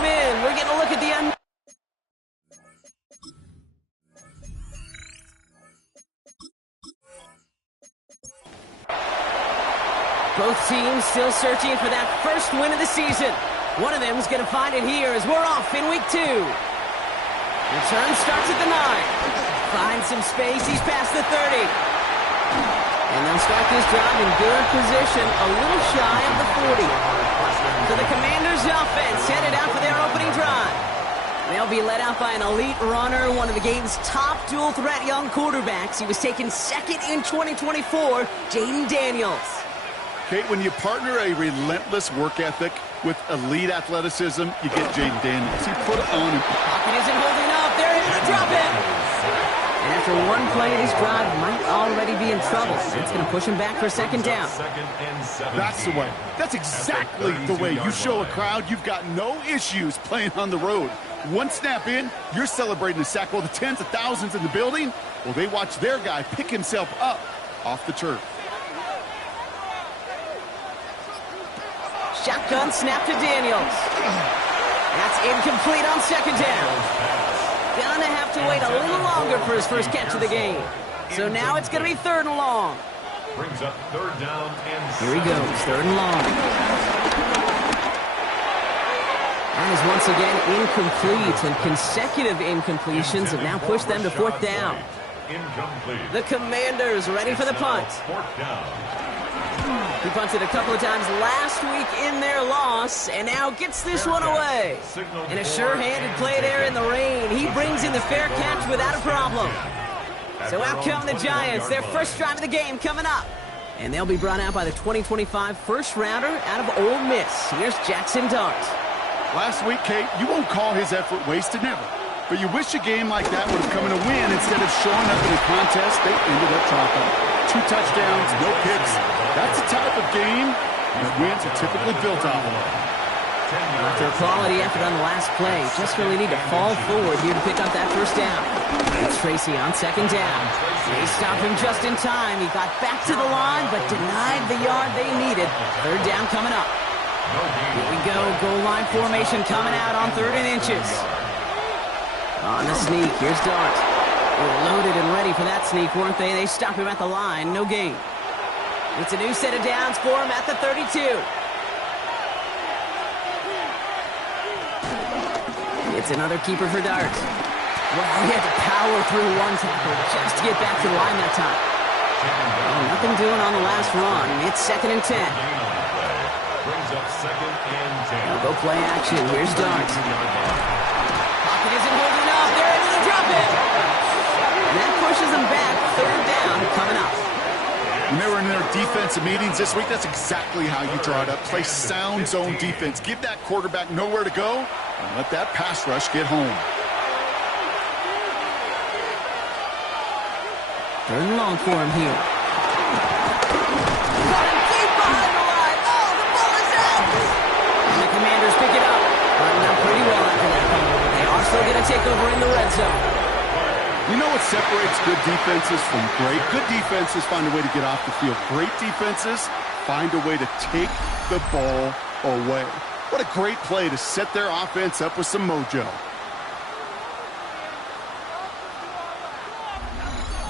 welcome in. We're getting a look at the end. Both teams still searching for that first win of the season. One of them is going to find it here as we're off in week 2. Return starts at the 9. Finds some space. He's past the 30. And they'll start this drive in good position, a little shy of the 40. So the Commanders' offense headed out for their opening drive. They'll be led out by an elite runner, one of the game's top dual-threat young quarterbacks. He was taken second in 2024, Jayden Daniels. Kate, when you partner a relentless work ethic with elite athleticism, you get Jayden Daniels. He put it on him. Pocket isn't holding up. They're able to drop it. And after one play, this drive might already be in trouble. It's going to push him back for second down. That's the way. That's exactly the way you show a crowd you've got no issues playing on the road. One snap in, you're celebrating a sack. Well, the tens of thousands in the building, well, they watch their guy pick himself up off the turf. Shotgun snap to Daniels. That's incomplete on second down. Gonna have to wait a little longer for his first catch of the game. So now it's going to be 3rd and long. Brings up 3rd down and here he goes, 3rd and long. That is once again incomplete, and consecutive incompletions have now pushed them to 4th down. Incomplete. The Commanders ready for the punt. 4th down. He punted a couple of times last week in their loss, and now gets this one away. And a sure-handed play there in the rain. He brings in the fair catch without a problem. So out come the Giants, their first drive of the game coming up. And they'll be brought out by the 2025 first-rounder out of Ole Miss. Here's Jackson Dart. Last week, Kate, you won't call his effort wasted, never. But you wish a game like that would have come in a win instead of showing up in a contest they ended up dropping. 2 touchdowns, no picks. That's the type of game that wins are typically built off of. After a quality effort on the last play, just really need to fall forward here to pick up that first down. It's Tracy on second down. They stopped him just in time. He got back to the line, but denied the yard they needed. 3rd down coming up. Here we go, goal line formation coming out on 3rd and inches. On the sneak, here's Dart. They were loaded and ready for that sneak, weren't they? They stop him at the line, no gain. It's a new set of downs for him at the 32. It's another keeper for Dart. Well, he had to power through one tackle just to get back to the line that time. Oh, nothing doing on the last run. It's 2nd and 10. Brings up 2nd and 10. They'll go play action. Here's Dart. Pocket isn't holding up. They're able to drop it. And that pushes them back. 3rd down coming up. When they were in their defensive meetings this week, that's exactly how you draw it up. Play sound zone defense. Give that quarterback nowhere to go and let that pass rush get home. 3rd and long for him here. Got him deep behind the line. Oh, the ball is out. And the Commanders pick it up. Running up pretty well after that fumble. They are still going to take over in the red zone. You know what separates good defenses from great? Good defenses find a way to get off the field. Great defenses find a way to take the ball away. What a great play to set their offense up with some mojo.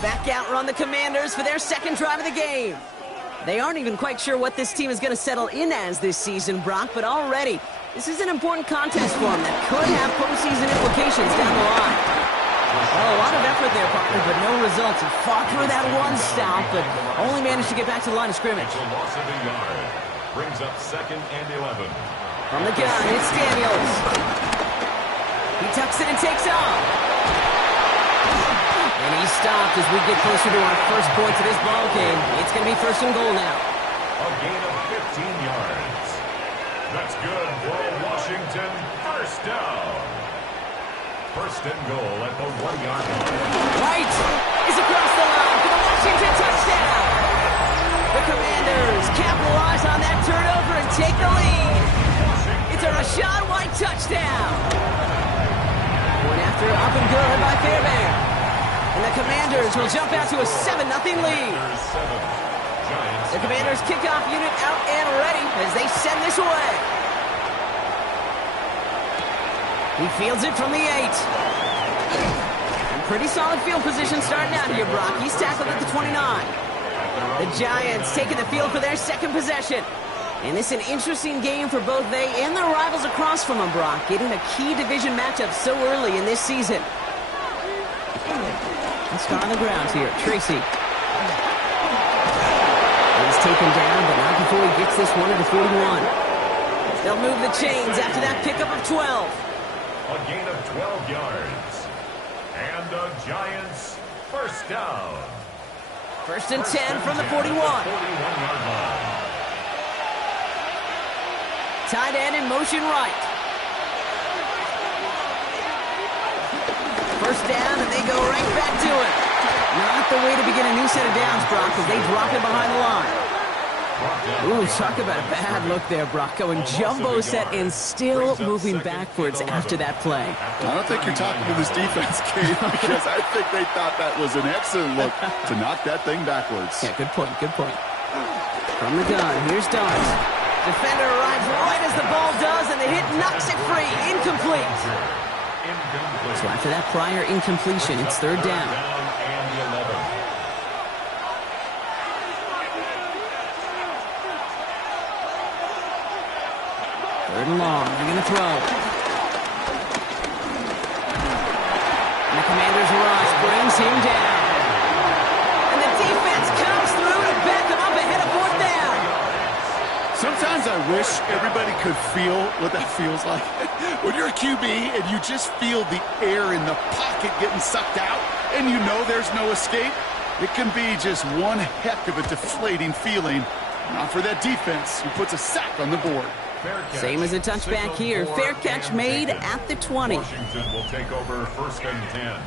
Back out run the Commanders for their second drive of the game. They aren't even quite sure what this team is going to settle in as this season, Brock, but already this is an important contest for them that could have postseason implications down the line. Well, a lot of effort there, partner, but no results. He fought through that one stop, but only managed to get back to the line of scrimmage. Loss of a yard. Brings up 2nd and 11. From the gun, it's Daniels. He tucks it and takes off. And he's stopped as we get closer to our first points of this ball game. It's going to be 1st and goal now. A gain of 15 yards. That's good for a Washington first down. 1st and goal at the 1-yard line. Right is across the line for the Washington touchdown. The Commanders capitalize on that turnover and take the lead. It's a Rachaad White touchdown. Point after up and good by Fairbairn. And the Commanders will jump out to a 7-0 lead. The Commanders kickoff unit out and ready as they send this away. He fields it from the 8. And pretty solid field position starting out here, Brock. He's tackled at the 29. The Giants taking the field for their second possession. And it's an interesting game for both they and their rivals across from them, Brock, getting a key division matchup so early in this season. Let's start on the ground here. Tracy. He's taken down, but not before he gets this one to the 41. They'll move the chains after that pickup of 12. A gain of 12 yards. And the Giants first down. First and 10 from the 41. 41-yard line. Tight end in motion right. First down, and they go right back to it. Not the way to begin a new set of downs, Brock, as they drop it behind the line. Ooh, talk about a bad look there, Brock. Going jumbo set and still moving backwards after that play. I don't think you're talking to this defense, Kate, because I think they thought that was an excellent look to knock that thing backwards. Yeah, good point, good point. From the gun, here's Dart. Defender arrives right as the ball does, and the hit knocks it free. Incomplete. So after that prior incompletion, it's third down. Third and long. They're going to throw. And the Commanders' rush brings him down. And the defense comes through to back him up ahead of fourth down. Sometimes I wish everybody could feel what that feels like. When you're a QB and you just feel the air in the pocket getting sucked out and you know there's no escape, it can be just one heck of a deflating feeling. Not for that defense who puts a sack on the board. Same as a touchback here. Fair catch made at the 20. Washington will take over first and 10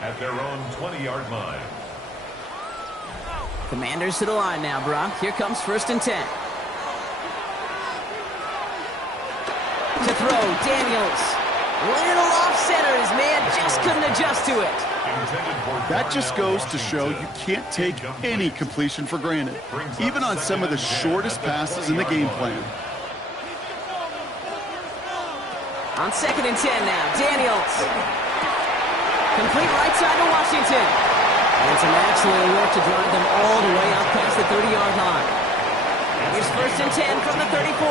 at their own 20-yard line. Commanders to the line now, Brock. Here comes first and 10. To throw, Daniels. Little off center. His man just couldn't adjust to it. That just goes to show you can't take any completion for granted, even on some of the shortest passes in the game plan. On second and 10 now, Daniels. Complete right side to Washington. And some excellent work to drive them all the way out past the 30-yard line. Here's first and 10 from the 34.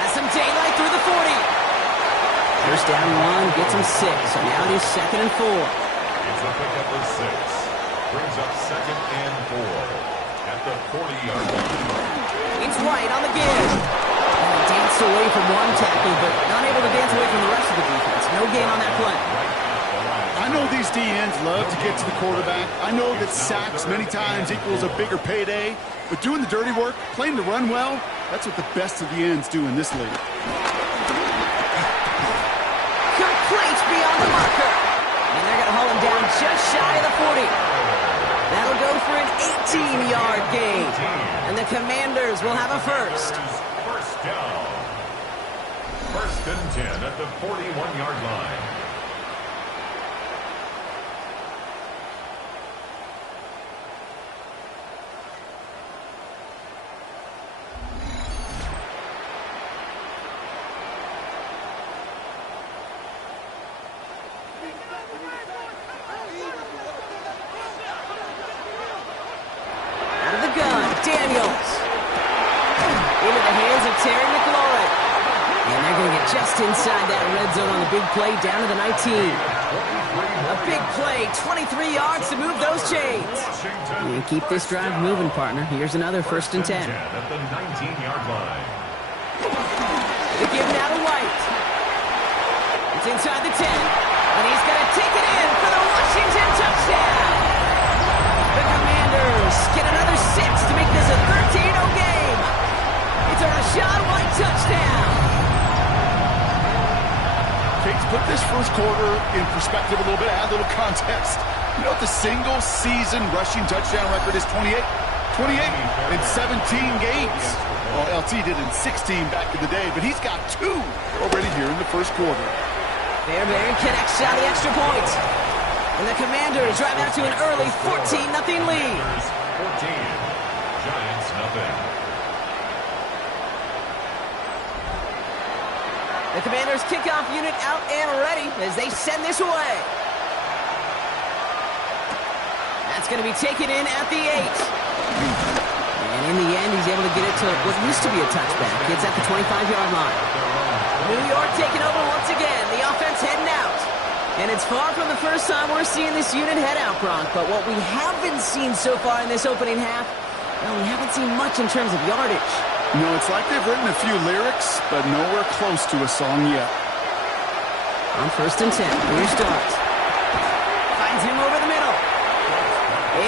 Has some daylight through the 40. First down one, gets him 6. So now it is second and 4. It's a pickup of 6. Brings up second and 4 at the 40-yard line. It's White on the give. And he danced away from one tackle, but not able to dance away from the rest of the defense. No gain on that play. I know these DNs love to get to the quarterback. I know that sacks many times equals a bigger payday. But doing the dirty work, playing to run well, that's what the best of the ends do in this league. Complete beyond the marker. And they're going to haul him down just shy of the 40. That'll go for an 18-yard gain. And the Commanders will have a first. First down. First and 10 at the 41-yard line. Daniels. Into the hands of Terry McLaurin. And they're going to get just inside that red zone on the big play down to the 19. A big play, 23 yards to move those chains. And keep this drive moving, partner. Here's another first and 10. At the 19-yard line. The give now to White. It's inside the 10. And he's going to take it in for the Washington touchdown. The Commanders get another 6 to make this a 13-0 game. It's a Rachaad White touchdown. Kate, to put this first quarter in perspective a little bit, add a little context. You know what the single-season rushing touchdown record is? 28 in 17 games. Well, LT did in 16 back in the day, but he's got 2 already here in the first quarter. Fairbairn connects on the extra point. And the Commanders drive out to an early 14-0 lead. 14, Giants nothing. The Commanders' kickoff unit out and ready as they send this away. That's going to be taken in at the 8. And in the end, he's able to get it to what used to be a touchback. It's at the 25-yard line. New York taking over once again. The offense heading out. And it's far from the first time we're seeing this unit head out, Gronk. But what we haven't seen so far in this opening half, well, we haven't seen much in terms of yardage. You know, it's like they've written a few lyrics, but nowhere close to a song yet. On 1st and 10, here starts. Finds him over the middle.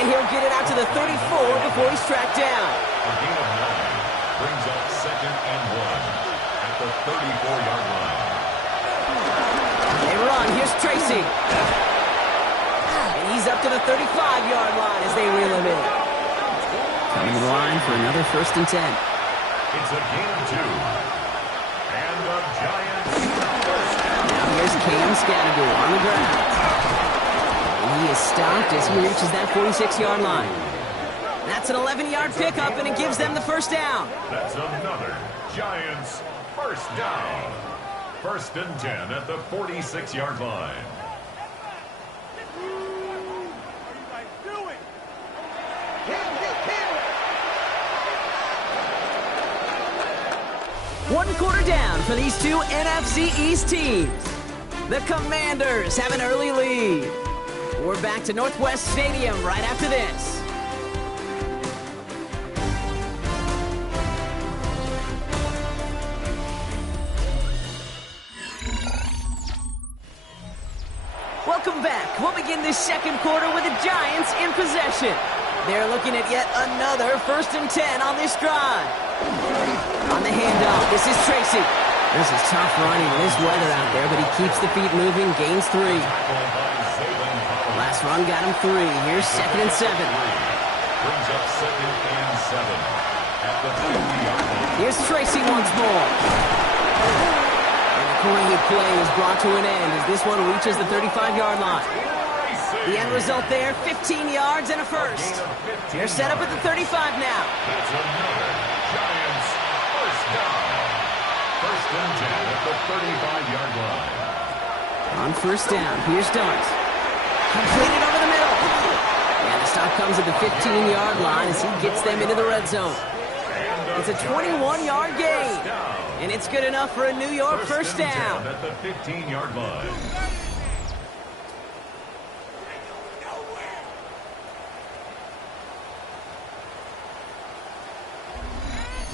And he'll get it out to the 34 before he's tracked down. A gain of 9 brings up 2nd and 1 at the 34-yard line. They run. Here's Tracy. And he's up to the 35-yard line as they reel him in. Coming to the line for another 1st and 10. It's a gain of 2. And the Giants first. Now here's Cam Scadaboo on the ground. And he is stopped as he reaches that 46-yard line. That's an 11-yard pickup, and it gives them the first down. That's another Giants first down. 1st and 10 at the 46-yard line. One quarter down for these two NFC East teams. The Commanders have an early lead. We're back to Northwest Stadium right after this. Welcome back. We'll begin this second quarter with the Giants in possession. They're looking at yet another 1st and 10 on this drive. On the handoff, this is Tracy. This is tough running in this weather out there, but he keeps the feet moving, gains 3. Last run got him 3. Here's 2nd and 7. Brings up 2nd and 7 at the 50-yard line. Here's Tracy once more. And a great play is brought to an end as this one reaches the 35-yard line. The end result there, 15 yards and a first. They're set up at the 35 now. That's another Giants first down. 1st and 10 at the 35-yard line. On 1st down, here's Dart. Completed over the middle. And the stop comes at the 15-yard line as he gets them into the red zone. It's a 21-yard gain. And it's good enough for a New York first down. At the 15-yard line.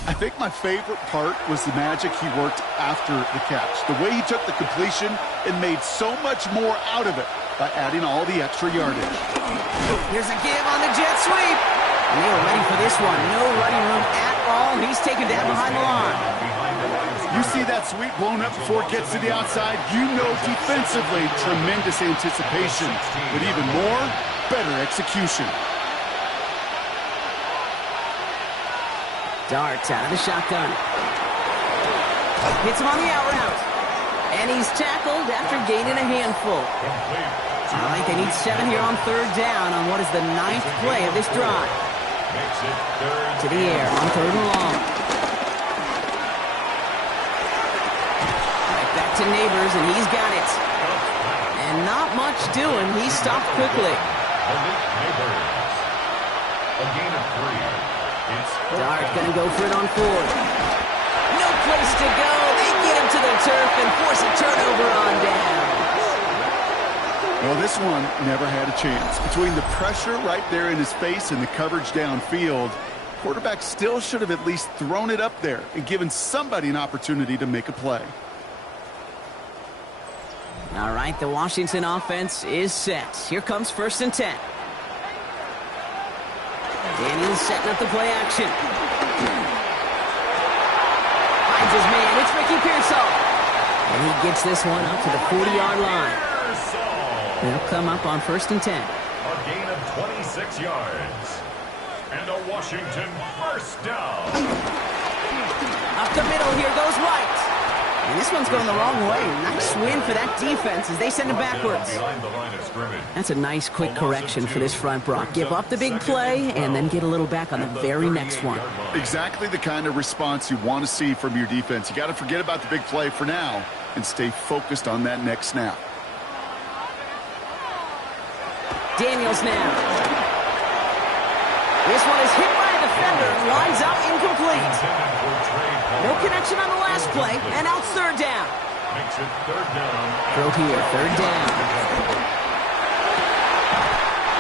I think my favorite part was the magic he worked after the catch. The way he took the completion and made so much more out of it by adding all the extra yardage. Here's a give on the jet sweep. And they were ready for this one. No running room at all. He's taken down behind the line. You see that sweep blown up before it gets to the outside, you know defensively tremendous anticipation, but even more, better execution. Darts out of the shotgun. Hits him on the out route. And he's tackled after gaining a handful. All right, they need 7 here on 3rd down on what is the 9th play of this drive. To the air on 3rd and long. Right back to Neighbors, and he's got it. And not much doing. He stopped quickly. A gain of 3. Dart going to go for it on 4th. No place to go. They get him to the turf and force a turnover on down. Well, this one never had a chance. Between the pressure right there in his face and the coverage downfield, quarterback still should have at least thrown it up there and given somebody an opportunity to make a play. All right, the Washington offense is set. Here comes 1st and 10. Daniels setting up the play action. Finds his man. It's Ricky Pearsall. And he gets this one up to the 40-yard line. They'll come up on 1st and 10. A gain of 26 yards. And a Washington first down. Up the middle, here goes White. And this one's going the wrong way. Nice win for that defense as they send it backwards. That's a nice quick correction for this front, Brock. Give up the big play and then get a little back on the very next one. Exactly the kind of response you want to see from your defense. You got to forget about the big play for now and stay focused on that next snap. Daniels now. This one is hit by a defender and lines up incomplete. No connection on the last play, and now it's third down. Makes it third down. Throw here, third down.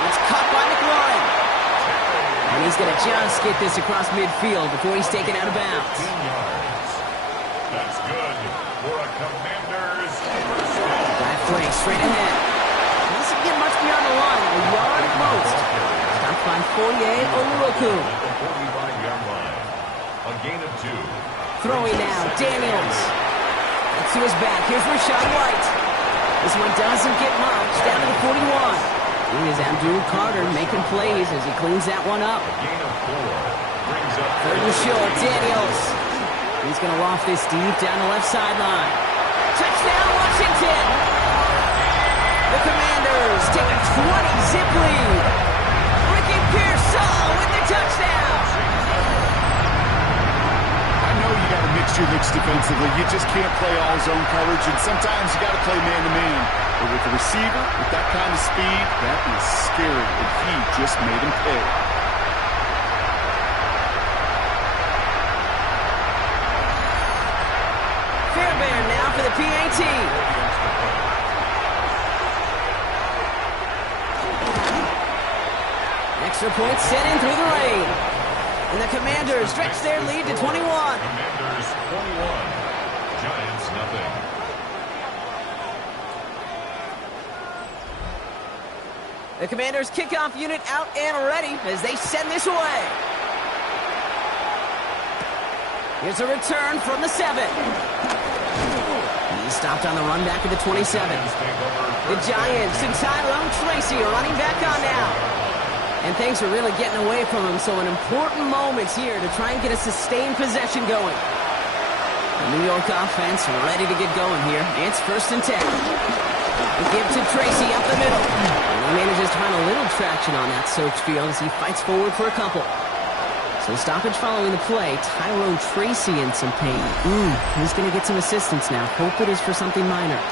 It's caught by McLaurin. And he's going to just get this across midfield before he's taken out of bounds. 15 yards. That's good for a Commanders first down. Dive play straight ahead. Doesn't get much beyond the line, a yard at most. Stopped by Foye Oluoku. At the 45-yard line. A gain of 2. Throwing now, Daniels. That's to his back. Here's Rachaad White. This one doesn't get much. Down to the 41. Here's Abdul Carter making plays as he cleans that one up. A gain of 4. Brings up Third and short, Daniels. He's going to loft this deep down the left sideline. Touchdown, Washington. The Commanders take a 20-zip lead. Ricky Pearsall with the touchdown. I know you got to mix your licks defensively. You just can't play all zone coverage, and sometimes you got to play man-to-man. But with the receiver, with that kind of speed, that is scary, and he just made him pay. Fairbairn now for the PAT. Extra point set in through the rain. And the Commanders stretch their lead to 21. Commanders 21. Giants nothing. The Commanders kickoff unit out and ready as they send this away. Here's a return from the 7. He stopped on the run back at the 27. The Giants and Tyrone Tracy are running back on now. And things are really getting away from him, so an important moment here to try and get a sustained possession going. The New York offense ready to get going here. It's 1st and 10. The give to Tracy up the middle. And he manages to find a little traction on that soaked field as he fights forward for a couple. So stoppage following the play. Tyrone Tracy in some pain. He's going to get some assistance now. Hope it is for something minor.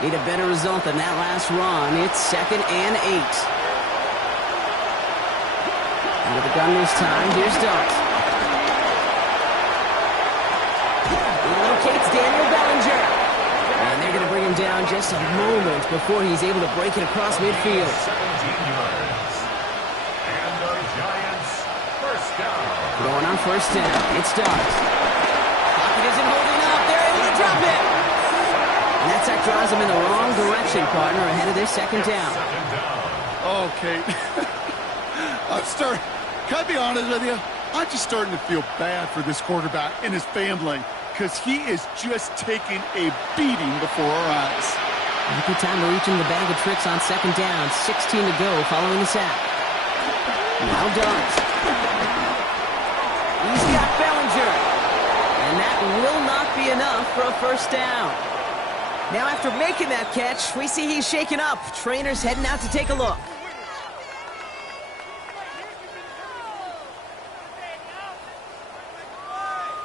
Need a better result than that last run. It's 2nd and 8. And with the gun this time, here's Dart. He locates Daniel Bellinger. And they're going to bring him down just a moment before he's able to break it across midfield. 17 yards. And the Giants first down. Going on 1st down. It's Dart. Pocket isn't holding up. They're able to drop it. And that draws him in the wrong direction, partner, ahead of their 2nd down. Okay. Can I be honest with you? I'm just starting to feel bad for this quarterback and his family because he is just taking a beating before our eyes. A good time to reach in the bag of tricks on 2nd down. 16 to go following the sack. Now Dart. He's got Bellinger. And that will not be enough for a 1st down. Now after making that catch, we see he's shaken up. Trainer's heading out to take a look.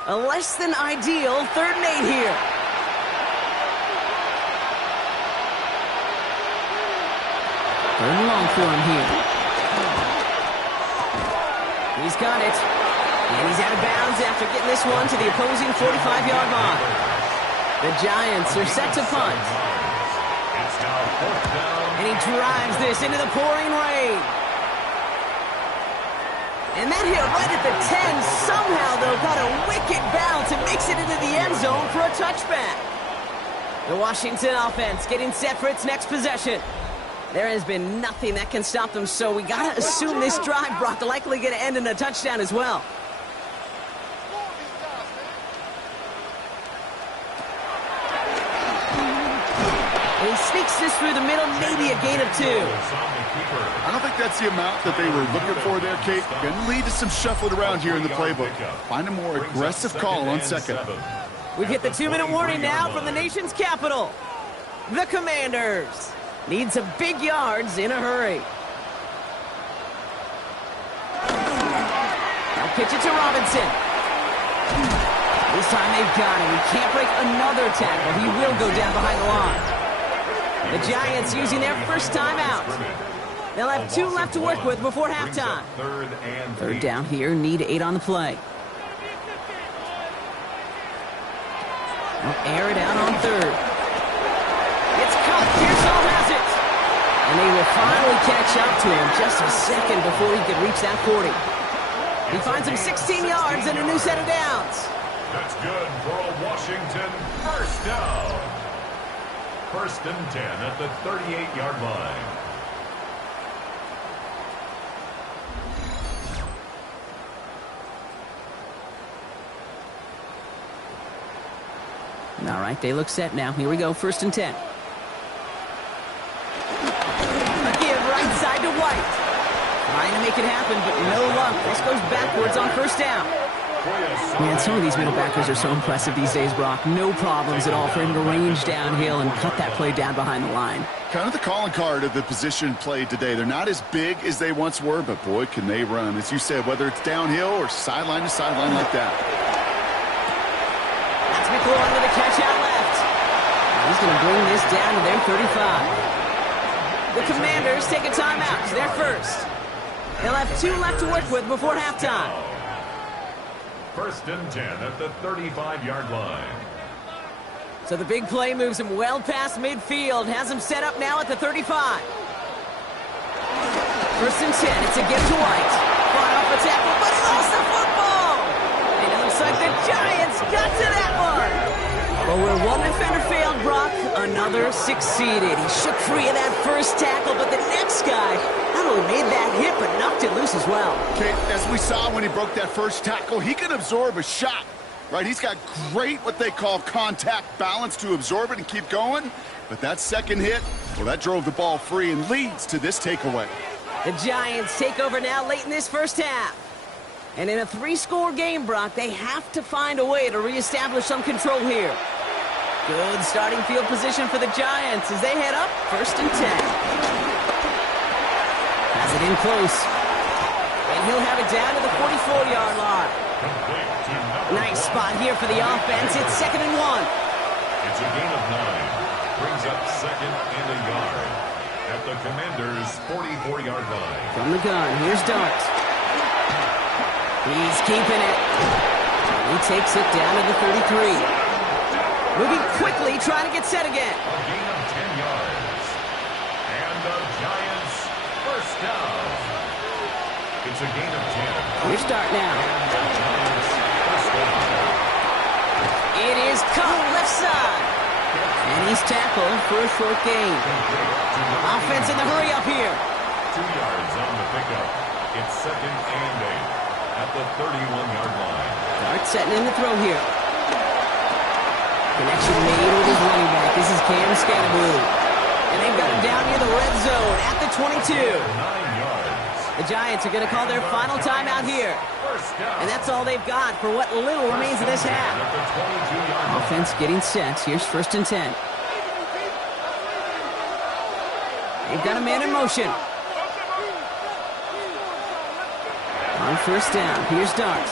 A less than ideal 3rd and 8 here. Third and long for him here. He's got it. And he's out of bounds after getting this one to the opposing 45-yard line. The Giants are set to punt. It's now 4th down. And he drives this into the pouring rain. And that hit right at the 10. Somehow, though, got a wicked bounce and makes it into the end zone for a touchback. The Washington offense getting set for its next possession. There has been nothing that can stop them, so we got to assume this drive, Brock, likely going to end in a touchdown as well. He sneaks this through the middle, maybe a gain of 2. I don't think that's the amount that they were looking for there, Kate. Going to lead to some shuffling around here in the playbook. Find a more aggressive call on second. We've hit the 2-minute warning now from the nation's capital. The Commanders need some big yards in a hurry. They'll pitch it to Robinson. This time they've got him. He can't break another tackle. He will go down behind the line. The Giants using their first timeout. They'll have 2 left to work with before halftime. Third down here, need 8 on the play. They'll air it out on third. It's caught. Pearsall has it. And they will finally catch up to him just a second before he could reach that 40. He finds him 16 yards and a new set of downs. That's good for a Washington first down. 1st and 10 at the 38-yard line. All right, they look set now. Here we go, 1st and 10. A give right side to White. Trying to make it happen, but no luck. This goes backwards on 1st down. Man, some of these middle backers are so impressive these days, Brock. No problems at all for him to range downhill and cut that play down behind the line. Kind of the calling card of the position played today. They're not as big as they once were, but boy, can they run. As you said, whether it's downhill or sideline to sideline like that. That's McLaurin with a catch out left. He's going to bring this down to their 35. The Commanders take a timeout. They're first. They'll have 2 left to work with before halftime. 1st and 10 at the 35-yard line. So the big play moves him well past midfield. Has him set up now at the 35. 1st and 10. It's a gift to White. Fought off the tackle, but he lost the football. And it looks like the Giants got to that one. Well, where one defender failed, Brock, another succeeded. He shook free of that first tackle, but the next guy not only made that hit, but knocked it loose as well. Okay, as we saw when he broke that first tackle, he can absorb a shot, right? He's got great, what they call contact balance to absorb it and keep going. But that second hit, well, that drove the ball free and leads to this takeaway. The Giants take over now late in this first half. And in a 3-score game, Brock, they have to find a way to reestablish some control here. Good starting field position for the Giants as they head up 1st and 10. Has it in close. And he'll have it down to the 44-yard line. Nice spot here for the offense. It's 2nd and 1. It's a gain of 9. Brings up 2nd and a yard at the Commanders' 44-yard line. From the gun, here's Dart. He's keeping it. He takes it down to the 33. Moving quickly, trying to get set again. A gain of 10 yards. And the Giants first down. It's a gain of 10. Here's Dart now. And the Giants first down. It is caught left side. And he's tackled for a short gain. Offense in the hurry up here. 2 yards on the pickup. It's 2nd and 8 at the 31-yard line. Dart setting in the throw here. Connection made with his running back. This is Cam Scannaboo. And they've got him down near the red zone at the 22. 9 yards. The Giants are going to call their final timeout here. And that's all they've got for what little remains of this half. Offense getting set. Here's 1st and 10. They've got a man in motion. On 1st down, here's Dart.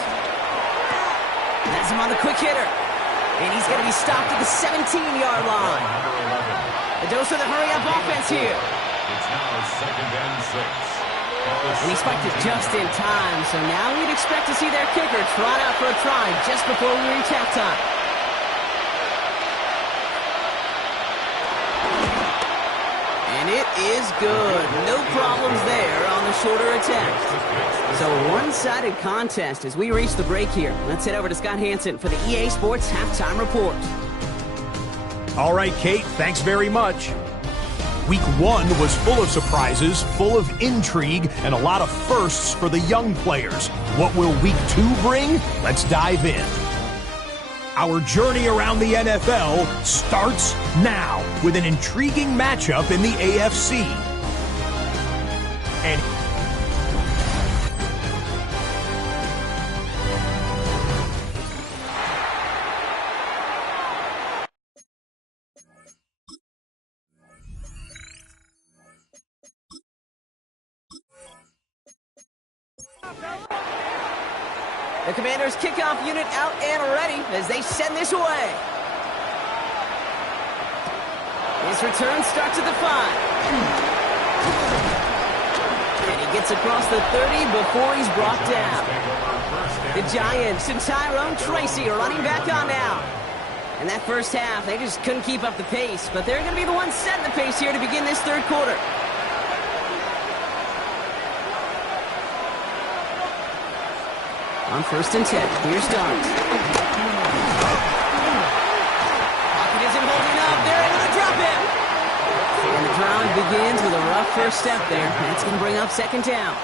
Has him on the quick hitter. And he's going to be stopped at the 17-yard line. A dose of the hurry-up offense here. It's now 2nd and 6. And he spiked it just in time, so now we'd expect to see their kicker trot out for a try just before we reach halftime. And it is good. No problems there on the shorter attempt. So a one-sided contest as we reach the break here. Let's head over to Scott Hansen for the EA Sports Halftime Report. All right, Kate, thanks very much. Week 1 was full of surprises, full of intrigue, and a lot of firsts for the young players. What will Week 2 bring? Let's dive in. Our journey around the NFL starts now with an intriguing matchup in the AFC. and the Commanders' kickoff unit out and ready as they send this away. His return starts at the 5. And he gets across the 30 before he's brought down. The Giants and Tyrone Tracy are running back on now. In that first half, they just couldn't keep up the pace, but they're going to be the ones setting the pace here to begin this third quarter. On 1st and 10, here's Starks. Pocket isn't holding up. They're able to drop him. And the drive begins with a rough first step there. That's going to bring up 2nd down.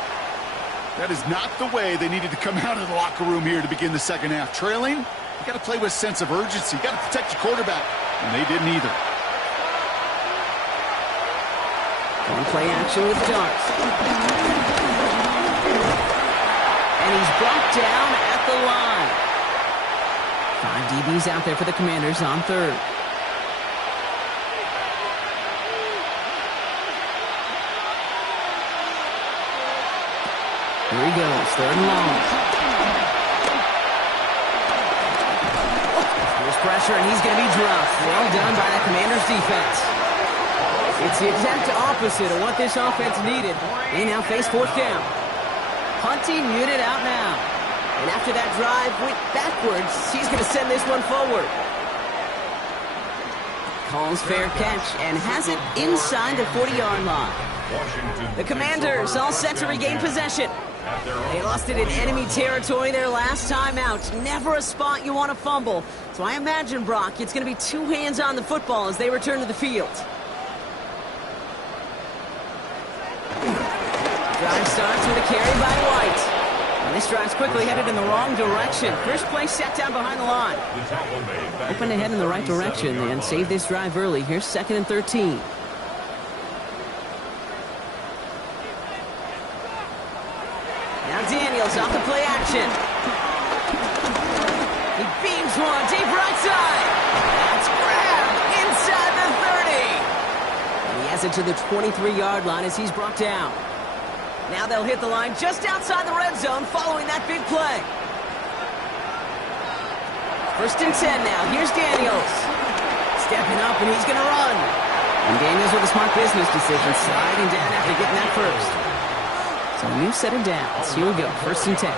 That is not the way they needed to come out of the locker room here to begin the second half. Trailing, you got to play with a sense of urgency. You got to protect your quarterback, and they didn't either. Going play action with Starks. And he's brought down at the line. 5 DBs out there for the Commanders on 3rd. Here he goes, 3rd and long. There's pressure, and he's going to be dropped. Well done by the Commanders' defense. It's the exact opposite of what this offense needed. They now face 4th down. Punting unit out now. And after that drive went backwards, he's going to send this one forward. Calls fair catch and has it inside the 40-yard line. The Commanders all set to regain possession. They lost it in enemy territory their last time out. Never a spot you want to fumble. So I imagine, Brock, it's going to be 2 hands on the football as they return to the field. Drive starts with a carry by White. And this drive's quickly headed in the wrong direction. First play set down behind the line. Open to head in the right direction and save this drive early. Here's 2nd and 13. Now Daniels off the play action. He beams one deep right side. That's grabbed inside the 30. And he has it to the 23-yard line as he's brought down. Now they'll hit the line just outside the red zone following that big play. 1st and 10 now. Here's Daniels. Stepping up, and he's going to run. And Daniels with a smart business decision, sliding down after getting that first. So a new set of downs. Here we go. 1st and 10.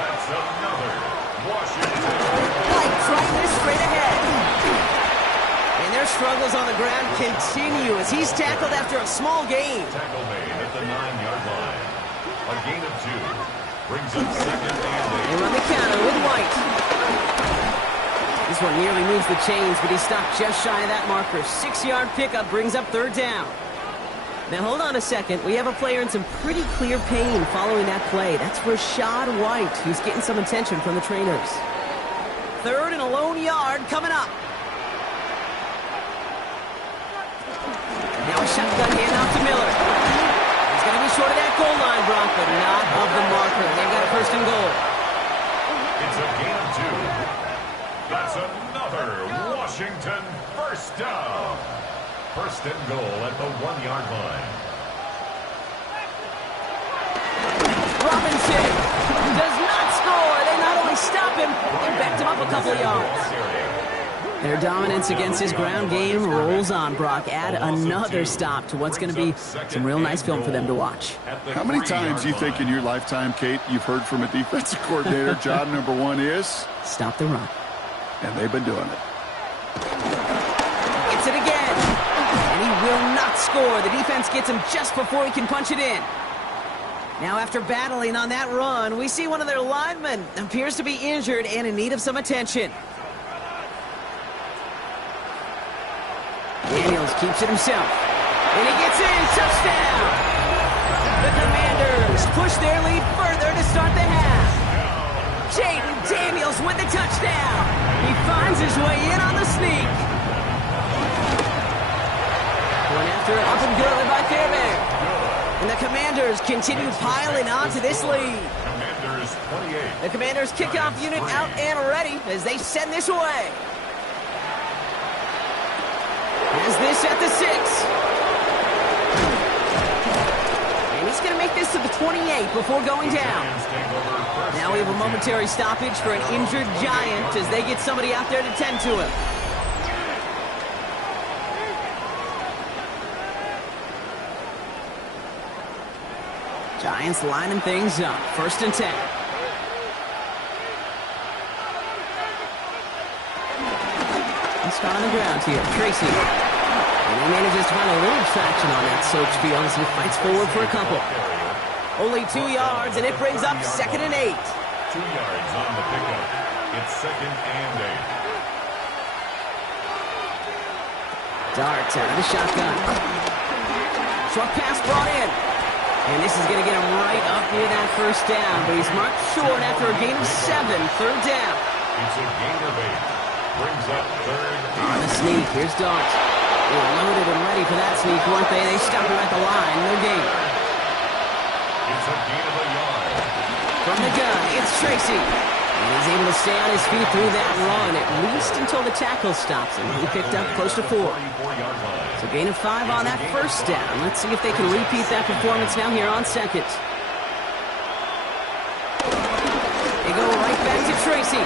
That's another Washington. White trying this straight ahead. And their struggles on the ground continue as he's tackled after a small gain. Tackle made at the 9-yard line. A gain of 2 brings up 2nd and 8. They run the counter with White. This one nearly moves the chains, but he stopped just shy of that marker. 6-yard pickup brings up 3rd down. Now hold on a second. We have a player in some pretty clear pain following that play. That's Rachaad White, who's getting some attention from the trainers. 3rd and a lone yard coming up. Now a shotgun handoff to Miller. He's going to be short of that goal line, Brock, but not of the marker. They've got a 1st and goal. It's a gain of 2. That's another Washington 1st down. 1st and goal at the 1-yard line. Robinson does not score. They not only stop him, they backed him up a couple of yards. Their dominance against his ground game rolls on, Brock. Add another stop to what's going to be some real nice film for them to watch. How many times do you think in your lifetime, Kate, you've heard from a defensive coordinator, job number 1 is? Stop the run. And they've been doing it. Gets it again. And he will not score. The defense gets him just before he can punch it in. Now after battling on that run, we see one of their linemen appears to be injured and in need of some attention. Daniels keeps it himself. And he gets in. Touchdown! The Commanders push their lead further to start the half. Jayden Daniels with the touchdown. He finds his way in on the sneak. Going after it, up and good by Fairbairn. And the Commanders continue piling on to this lead. Commanders 28. The Commanders kickoff unit out and ready as they send this away. Is this at the 6? And he's going to make this to the 28 before going down. Now we have a momentary stoppage for an injured Giant as they get somebody out there to tend to him. Giants lining things up. 1st and 10. Let's start on the ground here. Tracy. And he manages to find a little traction on that Soch field as he fights forward for a couple. Only 2 yards, and it brings up 2nd and 8. 2 yards on the pickup. It's 2nd and 8. Darts out of the shotgun. Short pass brought in. And this is going to get him right up near that 1st down, but he's marked short after a gain of 7. 3rd down. It's a gain of 8. Brings up 3rd. On the sneak, here's Dart. They were loaded and ready for that sneak, weren't they? They stopped him at the line. No gain. It's a gain of a yard. From the gun, it's Tracy. And he's able to stay on his feet through that run, at least until the tackle stops him. He picked up close to 4. 44-yard line. So gain of 5 on that 1st down. Let's see if they can repeat that performance now here on 2nd. They go right back to Tracy.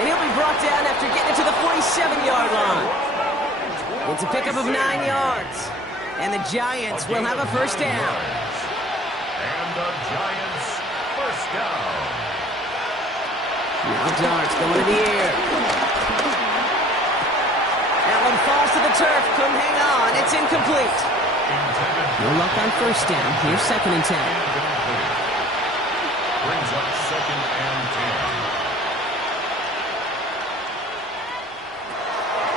And he'll be brought down after getting it to the 47-yard line. It's a pickup of 9 yards. And the Giants will have a 1st down. And the Giants 1st down. Now Darts going to the air. That one falls to the turf. Couldn't hang on. It's incomplete. No luck on 1st down. Here's 2nd and 10. Brings up 2nd and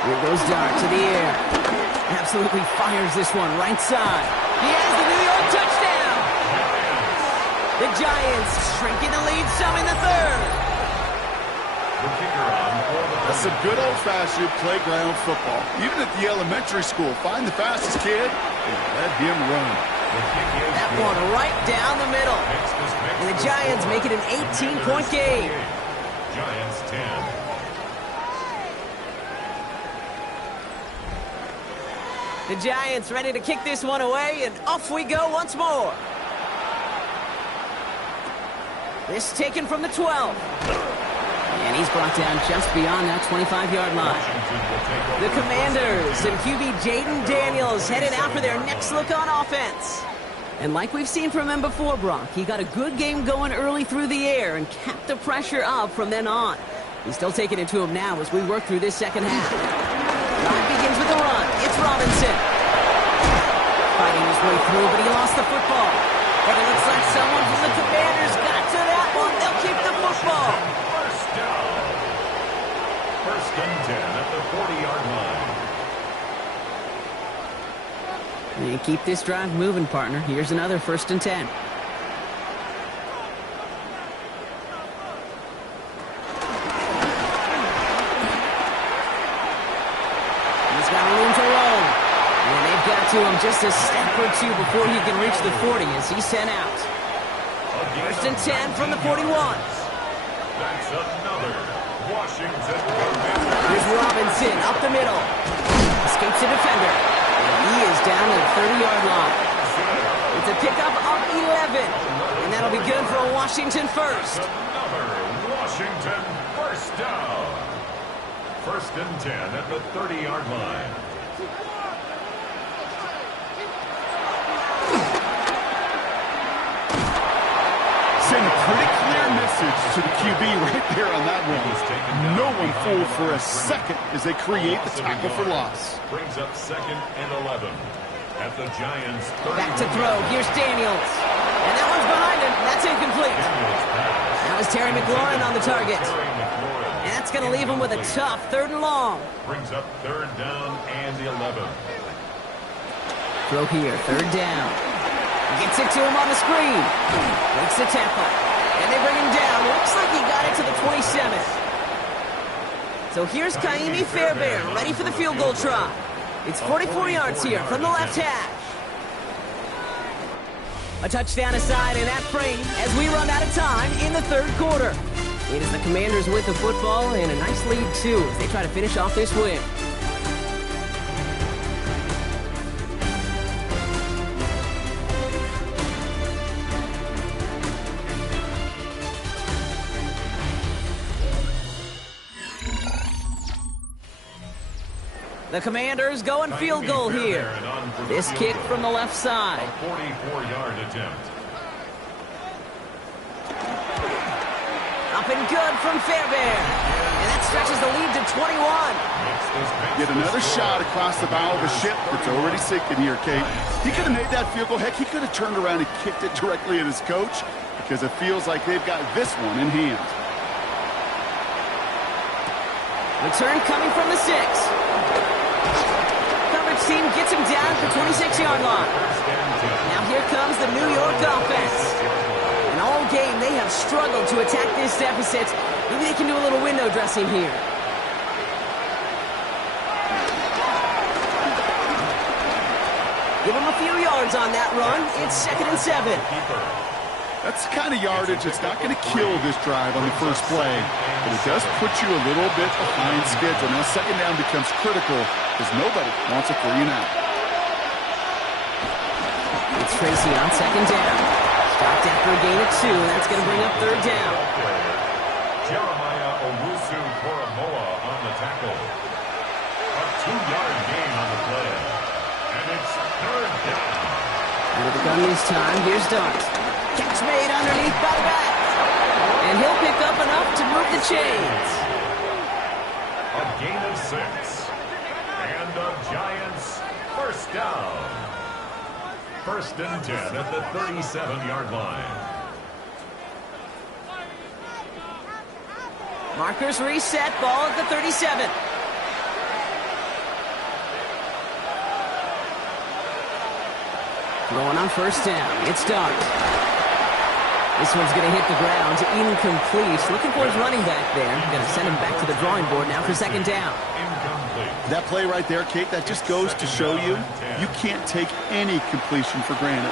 10. Here goes Dart to the air. Absolutely fires this one right side. He has the New York touchdown. The Giants shrinking the lead some in the 3rd. The kicker on for the That's some good old-fashioned playground football. Even at the elementary school, find the fastest kid and let him run. The kick is That good. one right down the middle. And the Giants make it an 18-point game. Giants 10. The Giants ready to kick this one away, and off we go once more. This taken from the 12. And he's brought down just beyond that 25-yard line. The Commanders and QB Jaden Daniels headed out for their next look on offense. And like we've seen from him before, Brock, he got a good game going early through the air and kept the pressure up from then on. He's still taking it to him now as we work through this 2nd half. Drive begins with a run. It's Robinson. Fighting his way through, but he lost the football. And it looks like someone from the Commanders got to that one. They'll keep the football. 1st down. 1st and 10 at the 40-yard line. And keep this drive moving, partner. Here's another 1st and 10. He's got room to roll. And they've got to him just a step or 2 before he can reach the 40 as he's sent out. 1st and 10 from the 41. That's another Washington Commanders. Here's Robinson up the middle. Escapes the defender. And he is down to the 30-yard line. It's a pickup of 11. And that'll be good for a Washington 1st. Another Washington 1st down. 1st and 10 at the 30-yard line. Send a pretty clear message to the QB right there on that one. No one fooled for a second as they create the tackle for loss. Brings up 2nd and 11 at the Giants 30. Back to throw. Here's Daniels. And that one's behind him. That's incomplete. Now is Terry McLaurin on the target. And that's going to leave him with a tough 3rd and long. Brings up 3rd down and 11. Throw here. 3rd down. Gets it to him on the screen. Makes the tackle. And they bring him down. Looks like he got it to the 27. So here's Kaimi Fairbairn, ready for the field goal try. It's 44 yards here from the left hash. A touchdown aside in that frame as we run out of time in the third quarter. It is the Commanders with the football and a nice lead, too, as they try to finish off this win. The Commanders going field goal here. This kick from the left side. A 44-yard attempt. Up and good from Fairbairn. And that stretches the lead to 21. Get another shot across the bow of a ship that's already sinking here, Kate. He could have made that field goal. Heck, he could have turned around and kicked it directly at his coach because it feels like they've got this one in hand. Return coming from the 6. Coverage team gets him down at the 26-yard line. Now here comes the New York offense. And all game they have struggled to attack this deficit. Maybe they can do a little window dressing here. Give him a few yards on that run. It's 2nd and 7. That's the kind of yardage that's not going to kill this drive on the first play, but it does put you a little bit behind schedule. Now second down becomes critical because nobody wants a 3 and out. It's Tracy on second down. Stopped after a gain of 2, and that's going to bring up third down. Jeremiah Owusu-Koramoah on the tackle. A 2-yard gain on the play. And it's third down. Out of the gun this time, here's Dart. Catch made underneath by the back. And he'll pick up enough to move the chains. A gain of 6. And the Giants first down. 1st and 10 at the 37-yard line. Markers reset, ball at the 37. Going on first down, it's Dart. This one's going to hit the ground, incomplete. Looking for his running back there. Going to send him back to the drawing board now for second down. That play right there, Kate, that just goes to show you can't take any completion for granted.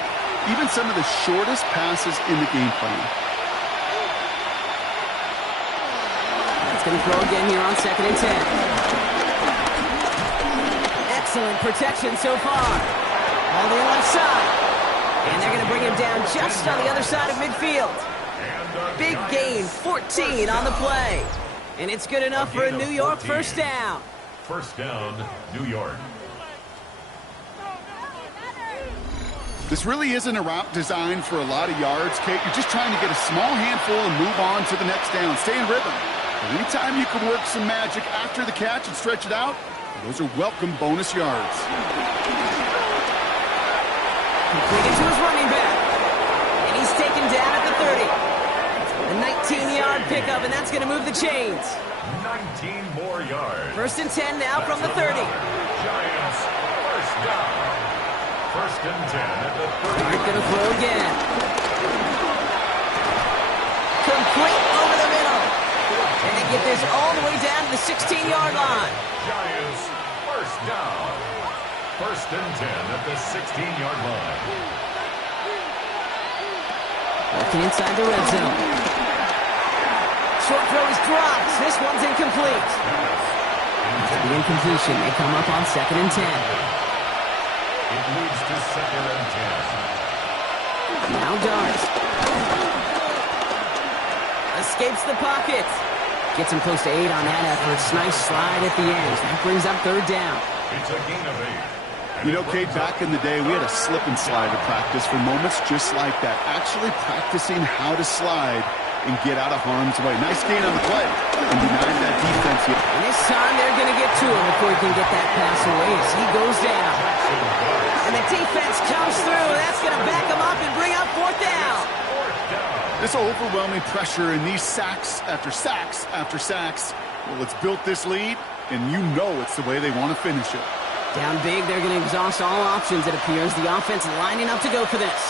Even some of the shortest passes in the game plan. It's going to throw again here on 2nd and 10. Excellent protection so far. All the left side. And they're going to bring him down just on the other side of midfield. Big gain, 14 on the play. And it's good enough for a New York first down. First down, New York. This really isn't a route designed for a lot of yards, Kate. You're just trying to get a small handful and move on to the next down. Stay in rhythm. But anytime you can work some magic after the catch and stretch it out, those are welcome bonus yards. Completed to his running back. And he's taken down at the 30. A 19-yard pickup, and that's going to move the chains. 19 more yards. 1st and 10 now from the 30. Giants first down. 1st and 10 at the 30. Dart going to throw again. Complete over the middle. And they get this all the way down to the 16-yard line. Giants first down. 1st and 10 at the 16-yard line. Working inside the red zone. Short throw is dropped. This one's incomplete. After the incompletion, they come up on 2nd and 10. It leads to 2nd and 10. Now Dart. Escapes the pocket. Gets him close to 8 on that effort. Nice slide at the end. That brings up third down. It's a gain of 8. You know, Kate, back in the day, we had a slip and slide to practice for moments just like that. Actually practicing how to slide and get out of harm's way. Nice gain on the play and denied that defense. And this time they're going to get to him before he can get that pass away as he goes down. And the defense comes through. That's going to back him up and bring up 4th down. This overwhelming pressure and these sacks after sacks after sacks. Well, it's built this lead, and you know it's the way they want to finish it. Down big, they're going to exhaust all options, it appears. The offense lining up to go for this.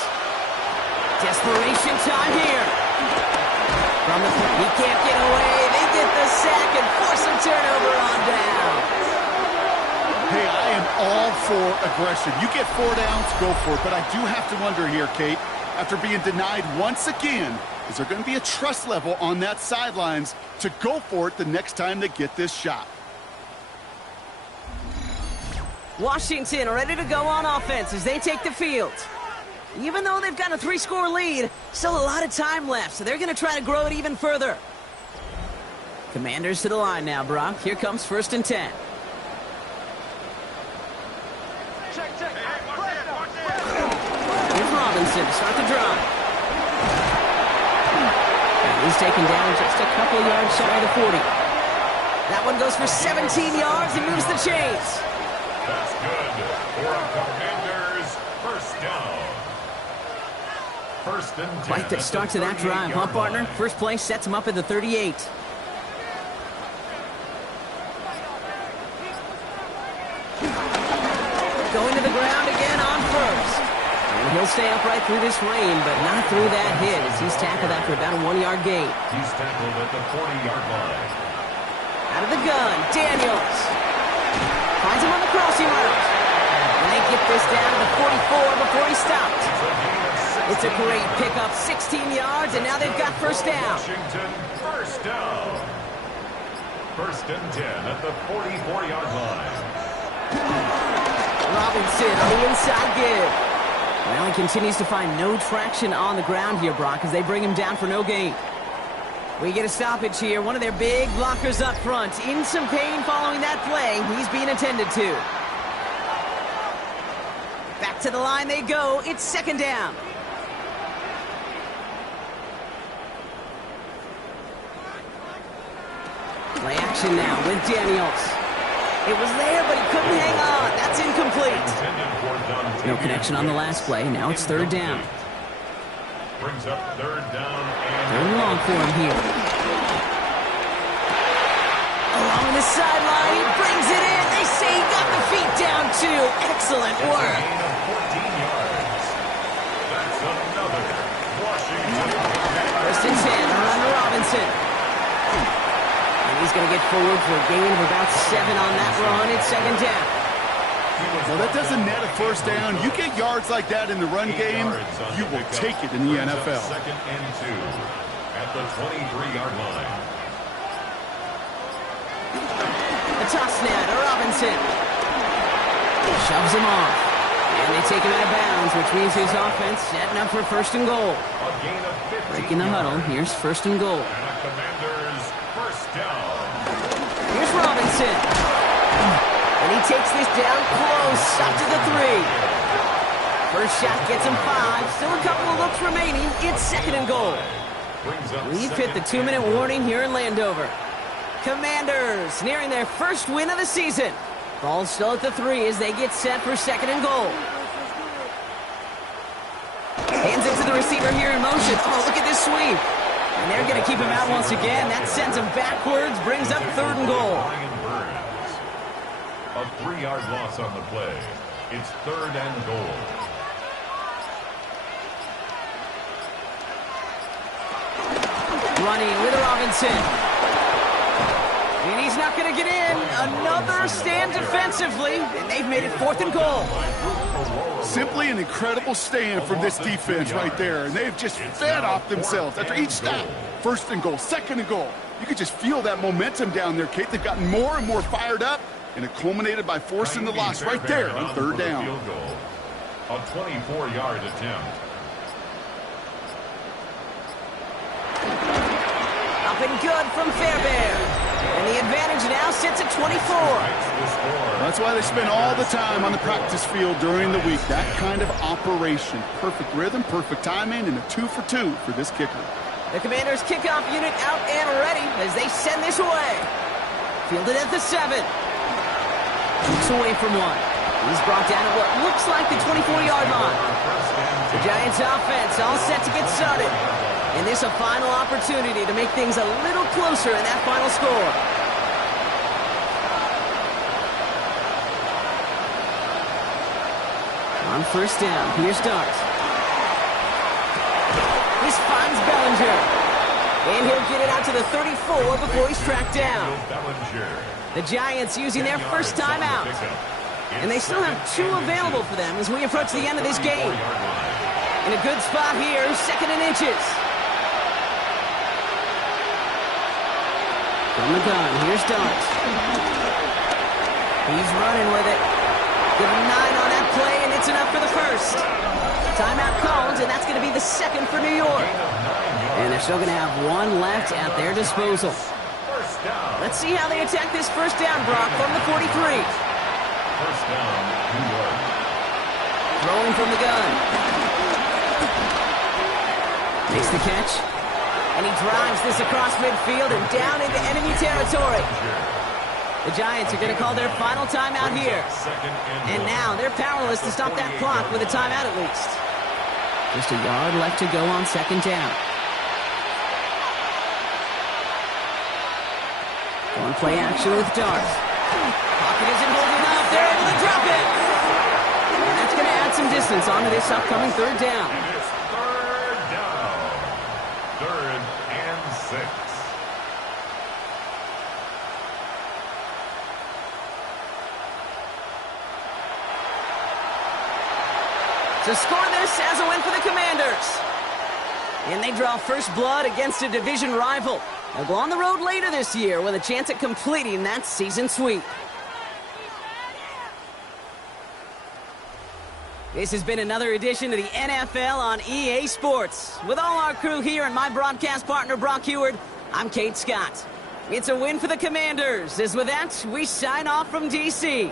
Desperation time here. From the he can't get away. They get the sack and force a turnover on down. Hey, I am all for aggression. You get 4 downs, go for it. But I do have to wonder here, Kate, after being denied once again, is there going to be a trust level on that sidelines to go for it the next time they get this shot? Washington ready to go on offense as they take the field. Even though they've got a 3-score lead, still a lot of time left, so they're going to try to grow it even further. Commanders to the line now, Brock. Here comes 1st and 10. Here's Robinson to start the drive. And he's taken down just a couple of yards shy of the 40. That one goes for 17 yards and moves the chains. That's good for a Commanders first down. 1st and 10. Quite the start to that drive, huh, partner? First play sets him up at the 38. Going to the ground again on 1st. And he'll stay upright through this rain, but not through that hit as he's tackled after about a 1-yard gain. He's tackled at the 40-yard line. Out of the gun, Daniels. Finds him on the crossing route. And they get this down to the 44 before he stopped. It's a great pickup, 16 yards, and now they've got 1st down. Washington first down. 1st and 10 at the 44-yard line. Robinson on the inside give. Well, he continues to find no traction on the ground here, Brock, as they bring him down for no gain. We get a stoppage here. One of their big blockers up front. In some pain following that play. He's being attended to. Back to the line they go. It's 2nd down. Play action now with Daniels. It was there, but he couldn't hang on. That's incomplete. No connection on the last play. Now it's 3rd down. Brings up 3rd down and 3rd and long for him here. Along the sideline, he brings it in. They say he got the feet down too. Excellent work. gain of 14 yards. That's another Washington. 1st and 10, run to Robinson. And he's going to get forward for a gain of about 7 on that run. It's 2nd down. Well, that doesn't net a 1st down. You get yards like that in the run game, you will take it in the NFL. 2nd and 2 at the 23-yard line. The toss now to Robinson. Shoves him off. And they take him out of bounds, which means his offense setting up for 1st and goal. A gain of 15 Breaking the huddle. Here's 1st and goal. And a Commanders first down. Here's Robinson. And he takes this down close, up to the 3. First shot gets him 5. Still a couple of looks remaining. It's 2nd and goal. Brings up We've hit the 2-minute warning here in Landover. Commanders nearing their 1st win of the season. Ball still at the 3 as they get set for 2nd and goal. Hands it to the receiver here in motion. Oh, look at this sweep. And they're going to keep him out once again. That sends him backwards, brings up 3rd and goal. A 3-yard loss on the play. It's 3rd and goal. Running with Robinson. And he's not going to get in. Another stand defensively. And they've made it 4th and goal. Simply an incredible stand from this defense right there. And they've just fed off themselves after each stop. 1st and goal, 2nd and goal. You could just feel that momentum down there, Kate. They've gotten more and more fired up. And it culminated by forcing the loss right there on 3rd down. A 24-yard attempt. Up and good from Fairbairn. And the advantage now sits at 24. That's why they spend all the time on the practice field during the week. That kind of operation. Perfect rhythm, perfect timing, and a 2 for 2 for this kicker. The Commanders' kickoff unit out and ready as they send this away. Fielded at the 7. Keeps away from 1. He's brought down at what looks like the 24-yard line. The Giants offense all set to get started. And this a final opportunity to make things a little closer in that final score. On 1st down, here's Dart. This finds Bellinger. And he'll get it out to the 34 before he's tracked down. The Giants using their first timeout. And they still have 2 available for them as we approach the end of this game. In a good spot here, 2nd and inches. From the gun, here's Dart. He's running with it. Give him 9 on that play, and it's enough for the first. Timeout called, and that's going to be the 2nd for New York. And they're still going to have 1 left at their disposal. Let's see how they attack this first down, Brock, from the 43. First down, New York. Throwing from the gun. Makes the catch. And he drives this across midfield and down into enemy territory. The Giants are going to call their final timeout here. And now they're powerless to stop that clock with a timeout at least. Just a yard left to go on 2nd down. One play action with Dart. Pocket isn't holding up. They're able to drop it. And that's going to add some distance onto this upcoming 3rd down. And it's 3rd down. 3rd and 6. To score this as a win for the Commanders. And they draw first blood against a division rival. They'll go on the road later this year with a chance at completing that season sweep. This has been another edition of the NFL on EA Sports. With all our crew here and my broadcast partner, Brock Huard, I'm Kate Scott. It's a win for the Commanders, as with that, we sign off from D.C.